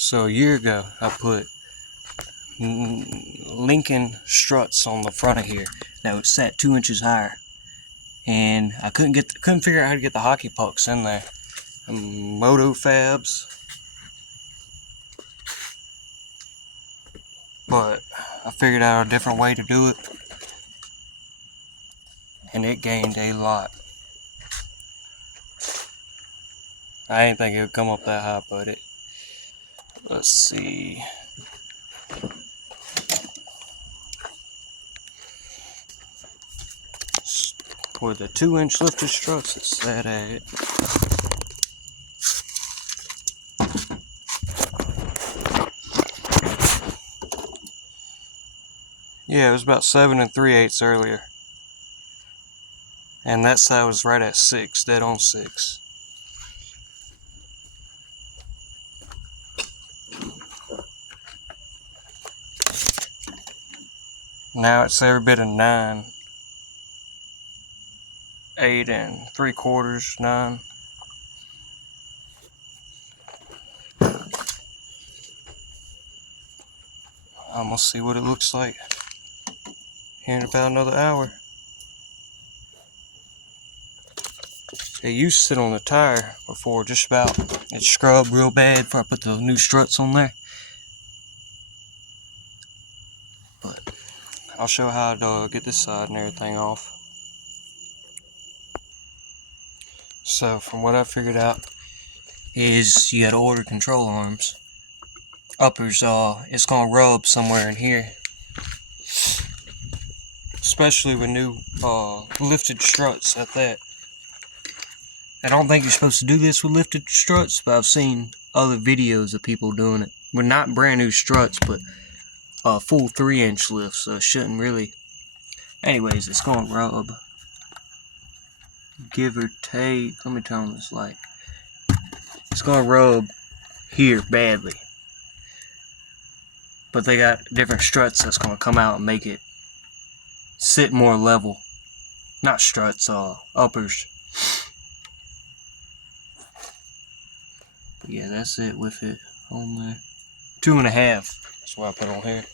So a year ago, I put Lincoln struts on the front of here that was set 2 inches higher, and I couldn't figure out how to get the hockey pucks in there. Moto Fabs, but I figured out a different way to do it, and it gained a lot. I didn't think it would come up that high, but let's see. With the 2-inch lifted struts, it's set at it was about 7 3/8 earlier, and that side was right at 6, dead on 6. Now it's every bit of 9, 8 3/4, 9. I'm gonna see what it looks like here in about another hour. It used to sit on the tire before, just about. It scrubbed real bad before I put the new struts on there. But I'll show how to get this side and everything off. So from what I figured out is you gotta order control arms. Uppers, it's gonna rub somewhere in here. Especially with new lifted struts at that. I don't think you're supposed to do this with lifted struts, but I've seen other videos of people doing it. Well, not brand new struts, but full 3-inch lifts, so it shouldn't really. Anyways, it's gonna rub, give or take. Let me turn on this light. It's gonna rub here badly, but they got different struts that's gonna come out and make it sit more level. Not struts, uppers. But yeah, that's it with it on there. 2.5. That's what I put on here.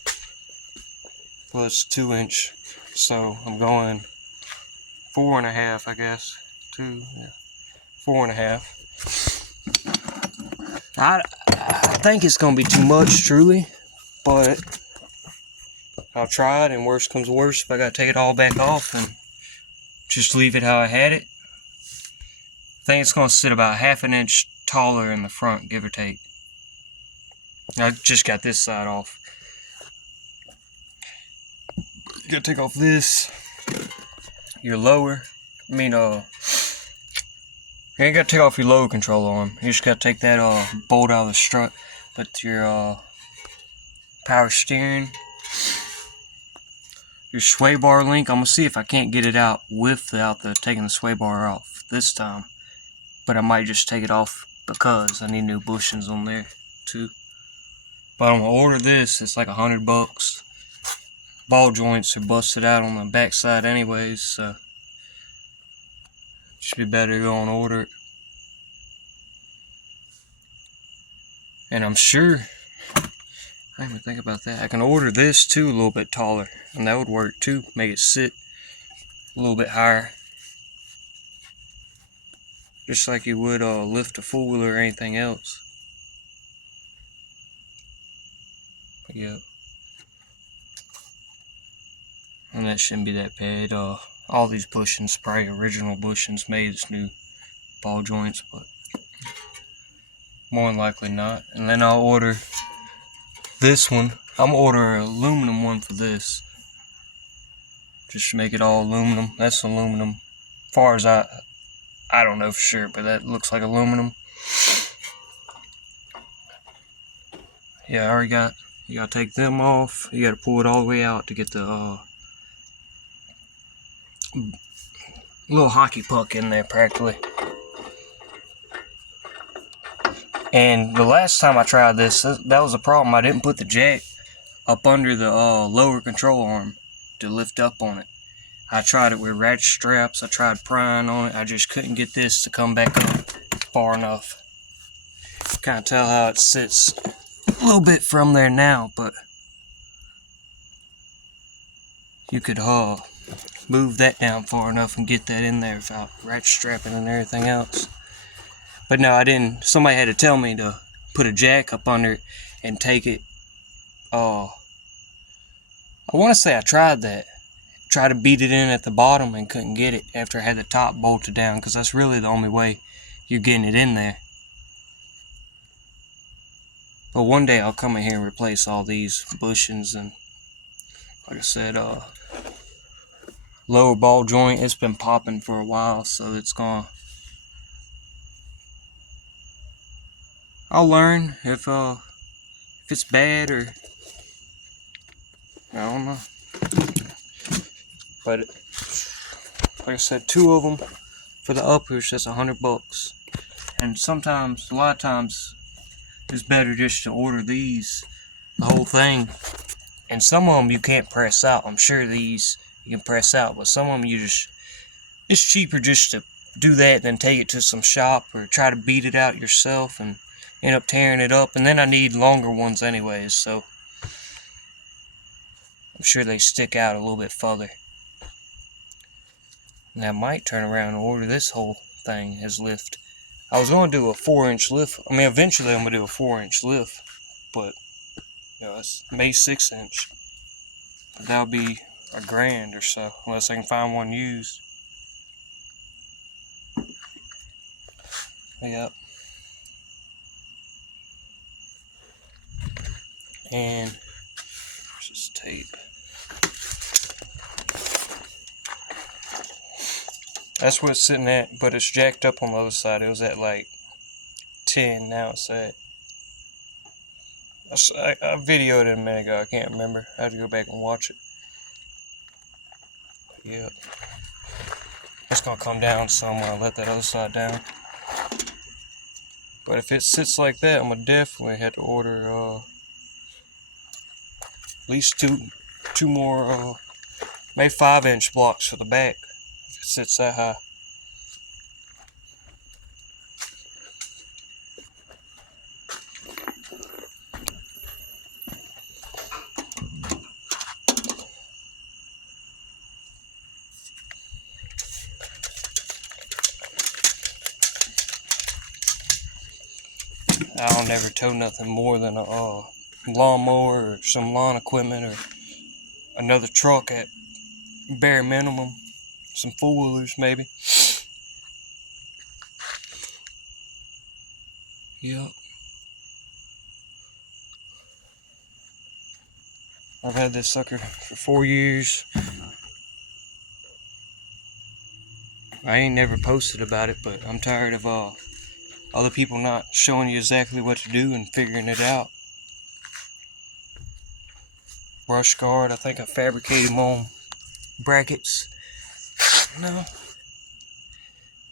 Well, it's 2-inch, so I'm going 4.5, I guess. 4.5. I think it's gonna be too much, truly, but I'll try it, and worst comes to worst, if I gotta take it all back off and just leave it how I had it. I think it's gonna sit about 1/2 inch taller in the front, give or take. I just got this side off. You gotta take off this, your lower. You ain't gotta take off your lower control arm. You just gotta take that bolt out of the strut. But your power steering, your sway bar link, I'm gonna see if I can't get it out without taking the sway bar off this time. But I might just take it off because I need new bushings on there too. But I'm gonna order this. It's like $100. Ball joints are busted out on the back side anyways, so should be better to go and order it. And I'm sure, I didn't even think about that, I can order this too a little bit taller, and that would work too. Make it sit a little bit higher, just like you would lift a four-wheeler or anything else. But yeah, and that shouldn't be that bad. All these bushings, probably original bushings made as new ball joints, but more than likely not. And then I'll order this one. I'm gonna order an aluminum one for this, just to make it all aluminum. That's aluminum. As far as I don't know for sure, but that looks like aluminum. Yeah, I already got. You gotta take them off. You gotta pull it all the way out to get the little hockey puck in there, practically. And the last time I tried this, that was a problem. I didn't put the jack up under the lower control arm to lift up on it. I tried it with ratchet straps. I tried prying on it. I just couldn't get this to come back up far enough. Kind of tell how it sits a little bit from there now, but you could move that down far enough and get that in there without ratchet strapping and everything else. But no, I didn't. Somebody had to tell me to put a jack up under it and take it. I want to say I tried that. Tried to beat it in at the bottom and couldn't get it after I had the top bolted down, because that's really the only way you're getting it in there. But one day I'll come in here and replace all these bushings, and like I said, lower ball joint, it's been popping for a while, so it's gonna... I'll learn if it's bad, or I don't know. But like I said, 2 of them for the uppers, that's $100. And sometimes, a lot of times, it's better just to order these, the whole thing. And some of them you can't press out. I'm sure these you can press out, but some of them it's cheaper just to do that than take it to some shop or try to beat it out yourself and end up tearing it up. And then I need longer ones anyways, so I'm sure they stick out a little bit further. Now I might turn around and order this whole thing as lift. I was going to do a 4-inch lift. I mean, eventually I'm going to do a 4-inch lift, but it's May 6-inch. That'll be $1,000 or so, unless I can find one used. Yep. And there's this tape. That's what it's sitting at, but it's jacked up on the other side. It was at like 10, now it's at... I videoed it a minute ago, I can't remember. I have to go back and watch it. Yep. It's gonna come down some when I let that other side down. But if it sits like that, I'm gonna definitely have to order at least two more, maybe 5-inch blocks for the back. If it sits that high. I don't never tow nothing more than a lawnmower or some lawn equipment or another truck at bare minimum. Some 4-wheelers maybe. Yep. I've had this sucker for 4 years. I ain't never posted about it, but I'm tired of other people not showing you exactly what to do and figuring it out. Brush guard, I think I fabricated my own brackets.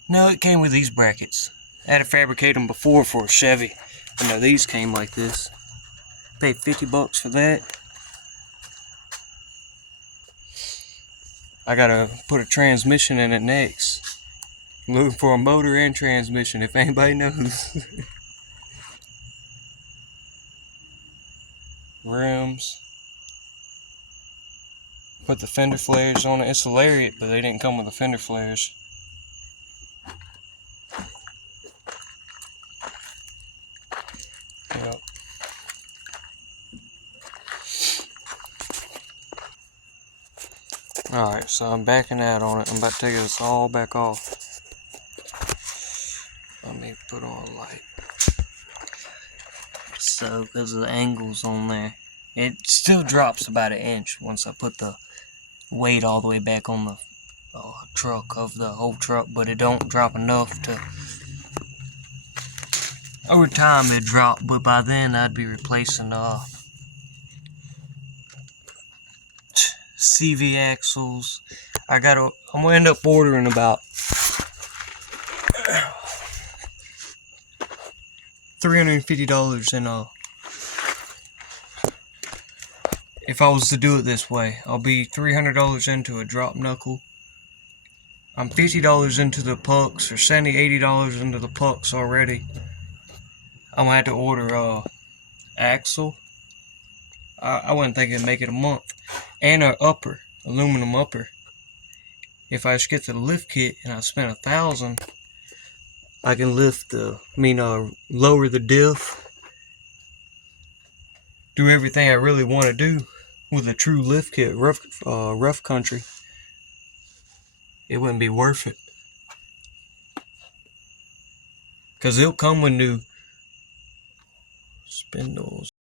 No, it came with these brackets. I had to fabricate them before for a Chevy. But no, these came like this. Paid $50 for that. I gotta put a transmission in it next. I'm looking for a motor and transmission, if anybody knows. Rims. Put the fender flares on it. It's a Lariat, but they didn't come with the fender flares. Yep. Alright, so I'm backing out on it. I'm about to take this all back off. Let me put on a light. So, because of the angles on there, it still drops about 1 inch once I put the weight all the way back on the truck, of the whole truck, but it don't drop enough to... Over time it dropped, but by then I'd be replacing CV axles. I'm gonna end up ordering about $350 in if I was to do it this way. I'll be $300 into a drop knuckle. I'm $50 into the pucks, or $70, $80 into the pucks already. I'm gonna have to order axle. I wouldn't think it'd make it a month. And an upper, aluminum upper. If I just get the lift kit and I spend $1,000, I can lower the diff, do everything I really want to do with a true lift kit, rough country. It wouldn't be worth it. Because it'll come with new spindles.